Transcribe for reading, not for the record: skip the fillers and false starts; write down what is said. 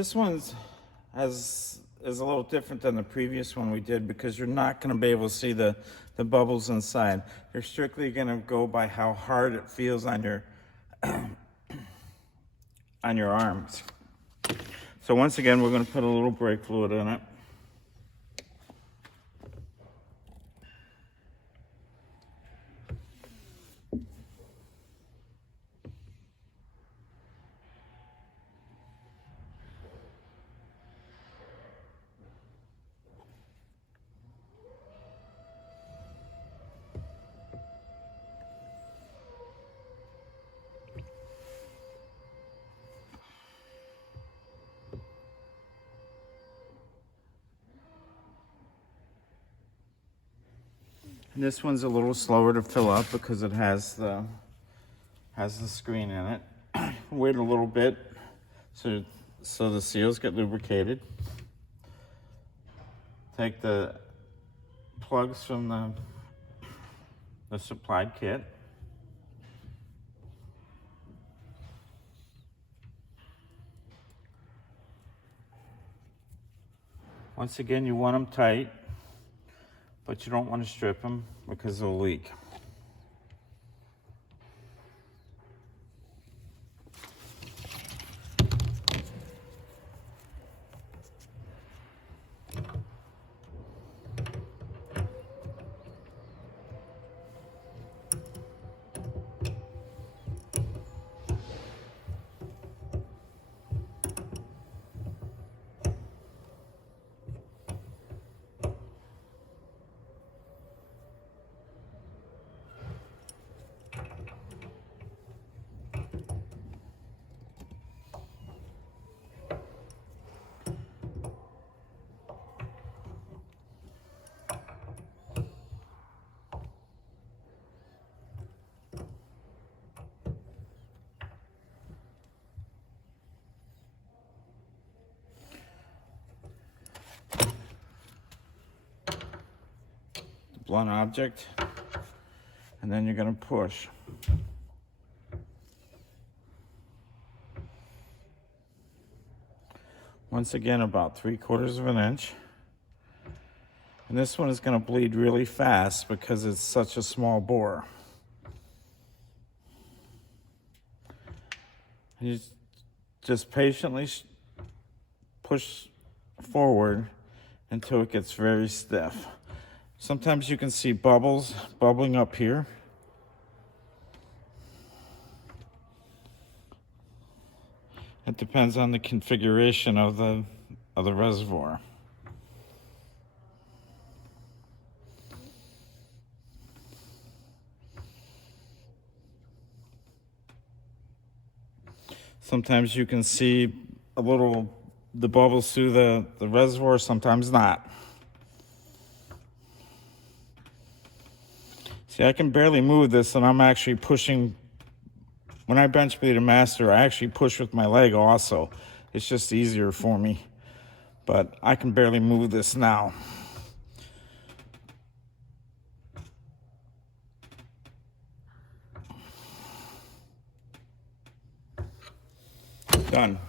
This one's is a little different than the previous one we did because you're not going to be able to see the bubbles inside. You're strictly going to go by how hard it feels on your on your arms. So once again, we're going to put a little brake fluid in it. And this one's a little slower to fill up because it has the screen in it. Wait a little bit so the seals get lubricated. Take the plugs from the supplied kit. Once again, you want them tight, but you don't want to strip them because they'll leak. Blunt object, and then you're going to push. Once again, about 3/4 of an inch. And this one is going to bleed really fast because it's such a small bore. And you just patiently push forward until it gets very stiff. Sometimes you can see bubbles bubbling up here. It depends on the configuration of the reservoir. Sometimes you can see the bubbles through the reservoir, sometimes not. See, I can barely move this, and I'm actually pushing. When I bench beat a master, I actually push with my leg also. It's just easier for me. But I can barely move this now. Done.